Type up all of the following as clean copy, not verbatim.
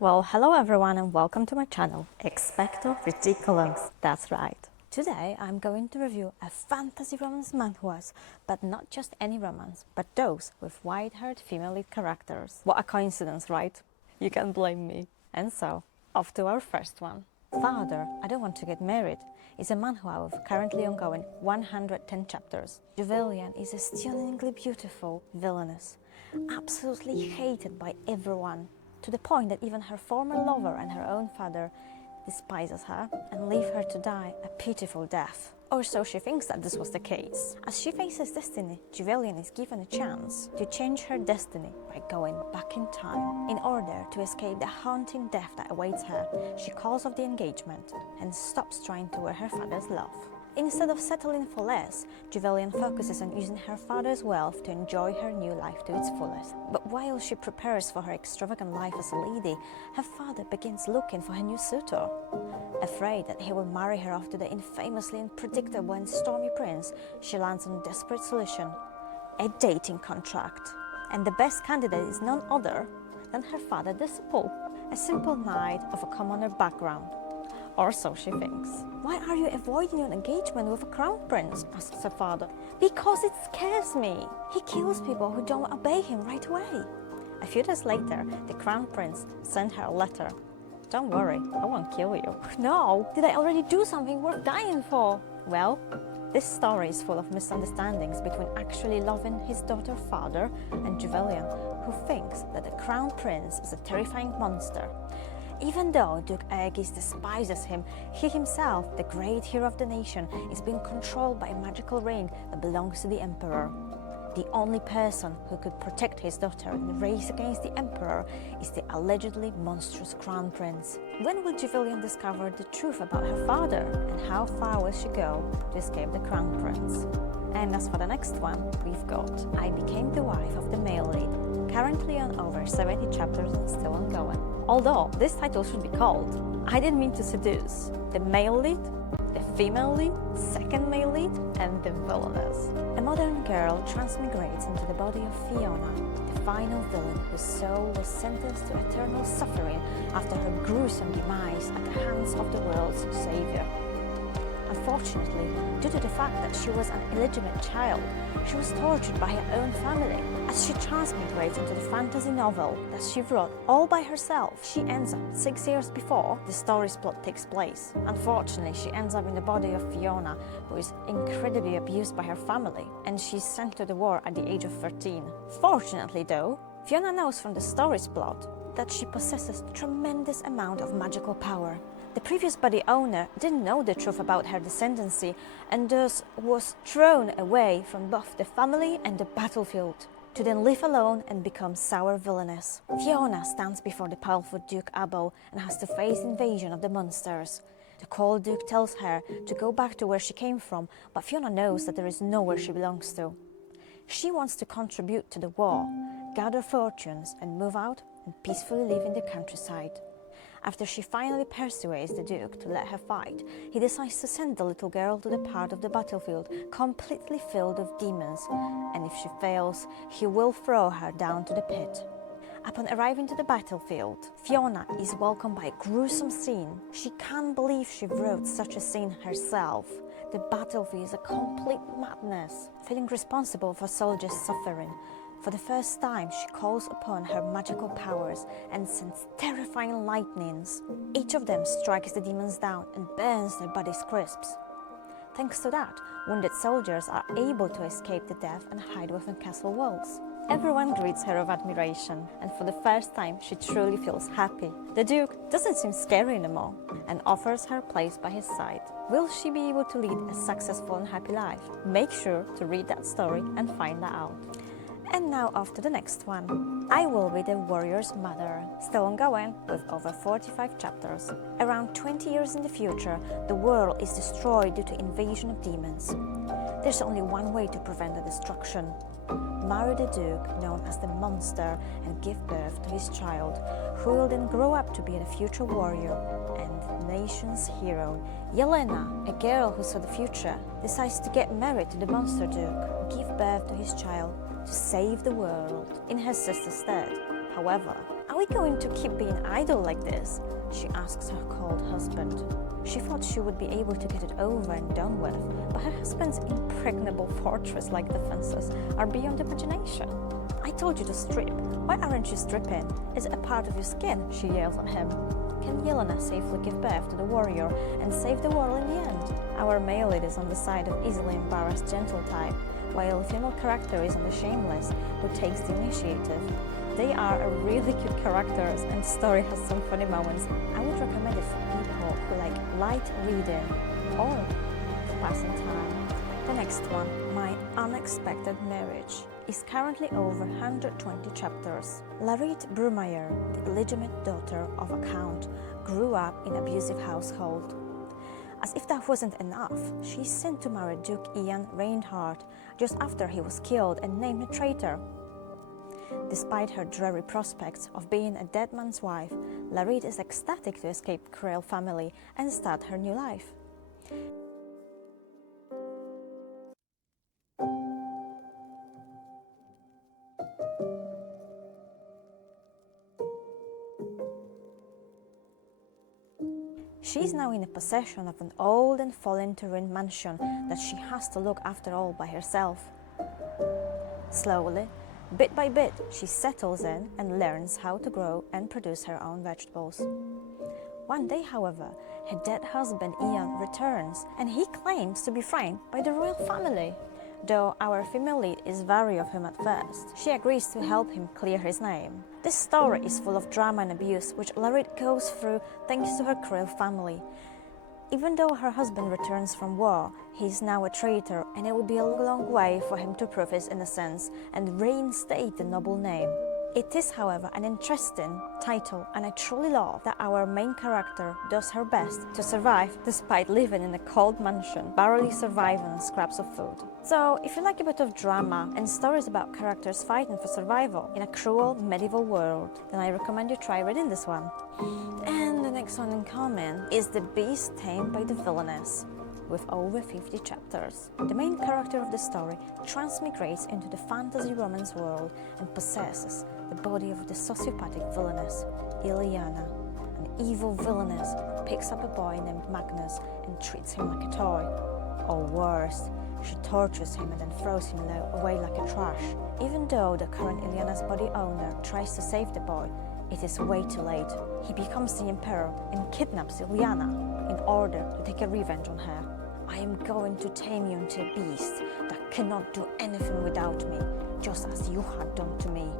Well, hello everyone and welcome to my channel, Expecto Ridiculums. That's right. Today I'm going to review a fantasy romance manhwas, but not just any romance, but those with white-haired female lead characters. What a coincidence, right? You can't blame me. And so, off to our first one. Father, I Don't Want to Get Married is a manhwa with currently ongoing 110 chapters. Julian is a stunningly beautiful villainess, absolutely hated by everyone, to the point that even her former lover and her own father despises her and leave her to die a pitiful death. Or so she thinks that this was the case. As she faces destiny, Julian is given a chance to change her destiny by going back in time. In order to escape the haunting death that awaits her, she calls off the engagement and stops trying to win her father's love. Instead of settling for less, Julian focuses on using her father's wealth to enjoy her new life to its fullest. But while she prepares for her extravagant life as a lady, her father begins looking for her new suitor. Afraid that he will marry her off to the infamously unpredictable and stormy prince, she lands on a desperate solution: a dating contract. And the best candidate is none other than her father, the Simple, a simple knight of a commoner background. Or so she thinks. Why are you avoiding your engagement with a crown prince? Asks her father. Because it scares me. He kills people who don't obey him right away. A few days later, the crown prince sent her a letter. Don't worry, I won't kill you. No, did I already do something worth dying for? Well, this story is full of misunderstandings between actually loving his daughter's father and Julian, who thinks that the crown prince is a terrifying monster. Even though Duke Aegis despises him, he himself, the great hero of the nation, is being controlled by a magical ring that belongs to the Emperor. The only person who could protect his daughter in the race against the Emperor is the allegedly monstrous Crown Prince. When will Julian discover the truth about her father, and how far will she go to escape the Crown Prince? And as for the next one, we've got I Became the Wife of the Male Lead, currently on over 70 chapters and still ongoing. Although this title should be called I Didn't Mean to Seduce, the Male Lead, the Female Lead, Second Male Lead, and the Villainous. A modern girl transmigrates into the body of Fiona, the final villain whose soul was sentenced to eternal suffering after her gruesome demise at the hands of the world's savior. Unfortunately, due to the fact that she was an illegitimate child, she was tortured by her own family. As she transmigrates into the fantasy novel that she wrote all by herself, she ends up 6 years before the story's plot takes place. Unfortunately, she ends up in the body of Fiona, who is incredibly abused by her family, and she's sent to the war at the age of 13. Fortunately though, Fiona knows from the story's plot that she possesses a tremendous amount of magical power. The previous body owner didn't know the truth about her descendancy and thus was thrown away from both the family and the battlefield, to then live alone and become sour villainess. Fiona stands before the powerful Duke Abel and has to face the invasion of the monsters. The cold Duke tells her to go back to where she came from, but Fiona knows that there is nowhere she belongs to. She wants to contribute to the war, gather fortunes and move out and peacefully live in the countryside. After she finally persuades the Duke to let her fight, he decides to send the little girl to the part of the battlefield completely filled with demons, and if she fails, he will throw her down to the pit. Upon arriving to the battlefield, Fiona is welcomed by a gruesome scene. She can't believe she wrote such a scene herself. The battlefield is a complete madness, feeling responsible for soldiers' suffering. For the first time, she calls upon her magical powers and sends terrifying lightnings. Each of them strikes the demons down and burns their bodies crisps. Thanks to that, wounded soldiers are able to escape the death and hide within castle walls. Everyone greets her with admiration, and for the first time, she truly feels happy. The Duke doesn't seem scary anymore and offers her a place by his side. Will she be able to lead a successful and happy life? Make sure to read that story and find that out. And now off to the next one. I Will Be the Warrior's Mother, still ongoing with over 45 chapters. Around 20 years in the future, the world is destroyed due to invasion of demons. There's only one way to prevent the destruction. Marry the Duke, known as the Monster, and give birth to his child, who will then grow up to be a future warrior and nation's hero. Yelena, a girl who saw the future, decides to get married to the Monster Duke, give birth to his child, to save the world in her sister's stead. However, we going to keep being idle like this? She asks her cold husband. She thought she would be able to get it over and done with, but her husband's impregnable fortress-like defenses are beyond imagination. I told you to strip. Why aren't you stripping? Is it a part of your skin? She yells at him. Can Yelena safely give birth to the warrior and save the world in the end? Our male lead is on the side of easily embarrassed gentle type, while the female character is on the shameless, who takes the initiative. They are a really cute characters and the story has some funny moments. I would recommend it for people who like light reading or for passing time. The next one, My Unexpected Marriage, is currently over 120 chapters. Larit Brumayer, the illegitimate daughter of a count, grew up in an abusive household. As if that wasn't enough, she is sent to marry Duke Ian Reinhardt just after he was killed and named a traitor. Despite her dreary prospects of being a dead man's wife, Larit is ecstatic to escape cruel family and start her new life. She is now in the possession of an old and fallen to ruin mansion that she has to look after all by herself. Slowly, bit by bit, she settles in and learns how to grow and produce her own vegetables. One day, however, her dead husband Ian returns and he claims to be framed by the royal family. Though our female lead is wary of him at first, she agrees to help him clear his name. This story is full of drama and abuse which Larit goes through thanks to her cruel family. Even though her husband returns from war, he is now a traitor and it will be a long way for him to prove his innocence and reinstate the noble name. It is, however, an interesting title and I truly love that our main character does her best to survive despite living in a cold mansion, barely surviving on scraps of food. So, if you like a bit of drama and stories about characters fighting for survival in a cruel medieval world, then I recommend you try reading this one. And the next one in common is The Beast Tamed by the Villainous, with over 50 chapters. The main character of the story transmigrates into the fantasy romance world and possesses the body of the sociopathic villainess, Ileana. An evil villainess picks up a boy named Magnus and treats him like a toy. Or worse, she tortures him and then throws him away like a trash. Even though the current Ileana's body owner tries to save the boy, it is way too late. He becomes the emperor and kidnaps Ileana in order to take a revenge on her. I am going to tame you into a beast that cannot do anything without me, just as you had done to me,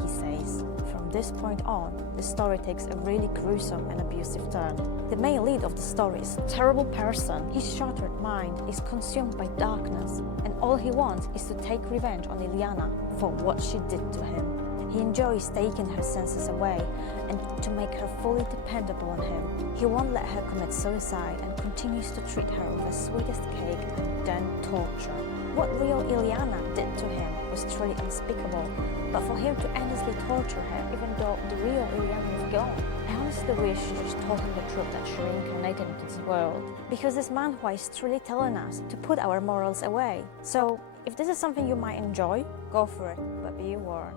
he says. From this point on, the story takes a really gruesome and abusive turn. The main lead of the story is a terrible person. His shattered mind is consumed by darkness, and all he wants is to take revenge on Ileana for what she did to him. He enjoys taking her senses away and to make her fully dependable on him. He won't let her commit suicide and continues to treat her with the sweetest cake and then torture. What real Ileana did to him was truly unspeakable, but for him to endlessly torture her even though the real Ileana is gone, I honestly wish she just told him the truth that she reincarnated into this world. Because this manhwa is truly telling us to put our morals away. So, if this is something you might enjoy, go for it, but be warned.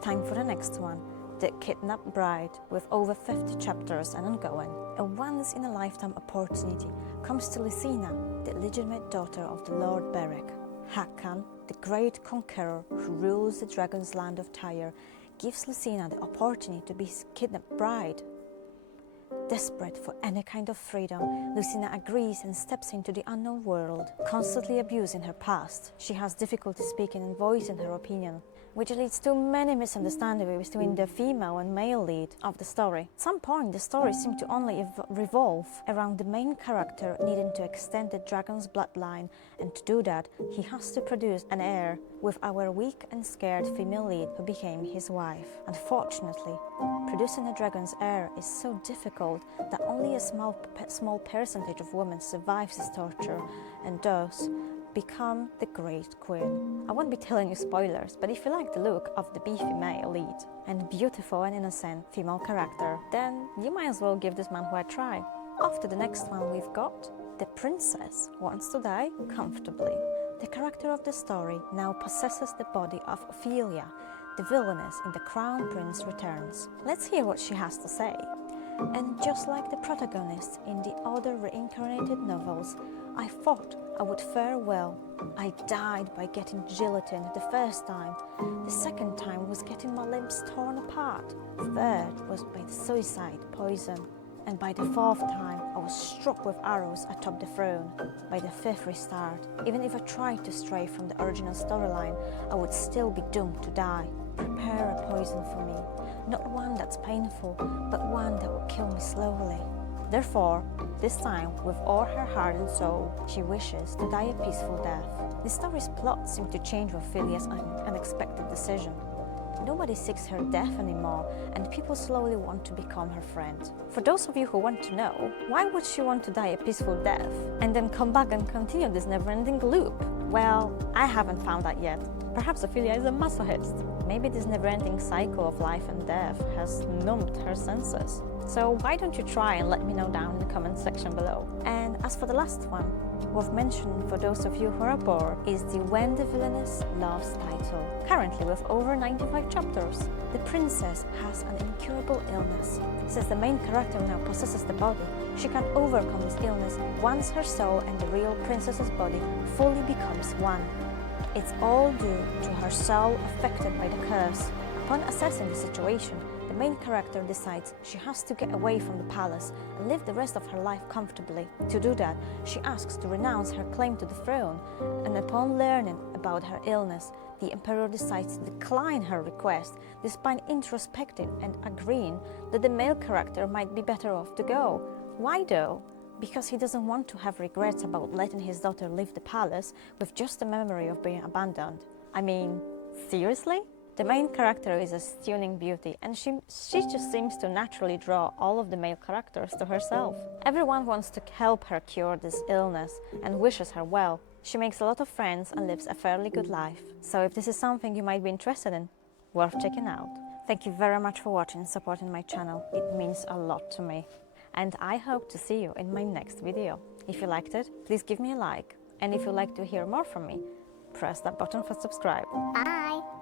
Time for the next one, The Kidnapped Bride, with over 50 chapters and ongoing. A once-in-a-lifetime opportunity comes to Lucina, the legitimate daughter of the Lord Beric. Hakan, the great conqueror who rules the dragon's land of Tyre, gives Lucina the opportunity to be his kidnapped bride. Desperate for any kind of freedom, Lucina agrees and steps into the unknown world, constantly abusing her past. She has difficulty speaking and voicing her opinion, which leads to many misunderstandings between the female and male lead of the story. At some point, the story seems to only revolve around the main character needing to extend the dragon's bloodline, and to do that, he has to produce an heir with our weak and scared female lead who became his wife. Unfortunately, producing a dragon's heir is so difficult that only a small percentage of women survives this torture and thus become the great queen. I won't be telling you spoilers, but if you like the look of the beefy male lead and beautiful and innocent female character, then you might as well give this manhwa a try. After the next one we've got The Princess Wants to Die Comfortably. The character of the story now possesses the body of Ophelia, the villainess in The Crown Prince Returns. Let's hear what she has to say. And just like the protagonist in the other reincarnated novels, I thought I would fare well. I died by getting guillotined the first time. The second time was getting my limbs torn apart. Third was by the suicide poison. And by the fourth time, I was struck with arrows atop the throne. By the fifth restart, even if I tried to stray from the original storyline, I would still be doomed to die. Prepare a poison for me. Not one that's painful, but one that will kill me slowly. Therefore, this time, with all her heart and soul, she wishes to die a peaceful death. The story's plot seemed to change with Philia's unexpected decision. Nobody seeks her death anymore, and people slowly want to become her friend. For those of you who want to know, why would she want to die a peaceful death and then come back and continue this never-ending loop? Well, I haven't found that yet. Perhaps Ophelia is a masochist. Maybe this never-ending cycle of life and death has numbed her senses. So why don't you try and let me know down in the comment section below. And as for the last one, worth mentioning for those of you who are bored is the When the Villainous Loves title. Currently with over 95 chapters, the princess has an incurable illness. Since the main character now possesses the body, she can overcome this illness once her soul and the real princess's body fully becomes one. It's all due to her soul affected by the curse. Upon assessing the situation, the main character decides she has to get away from the palace and live the rest of her life comfortably. To do that, she asks to renounce her claim to the throne, and upon learning about her illness, the emperor decides to decline her request, despite introspecting and agreeing that the male character might be better off to go. Why though? Because he doesn't want to have regrets about letting his daughter leave the palace with just the memory of being abandoned. I mean, seriously? The main character is a stunning beauty, and she just seems to naturally draw all of the male characters to herself. Everyone wants to help her cure this illness and wishes her well. She makes a lot of friends and lives a fairly good life. So if this is something you might be interested in, worth checking out. Thank you very much for watching and supporting my channel. It means a lot to me. And I hope to see you in my next video. If you liked it, please give me a like. And if you'd like to hear more from me, press that button for subscribe. Bye!